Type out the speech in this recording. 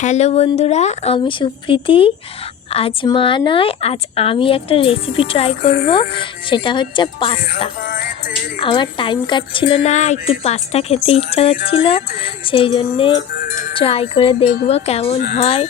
Hello বন্ধুরা, আমি সুপ্রীতি। আজ মা নয়, আজ আমি একটা রেসিপি ট্রাই করব। সেটা হচ্ছে পাস্তা। আমার টাইম কাটছিল না, একটু পাস্তা খেতে ইচ্ছা করছিল, সেই জন্যে ট্রাই করে দেখব কেমন হয়।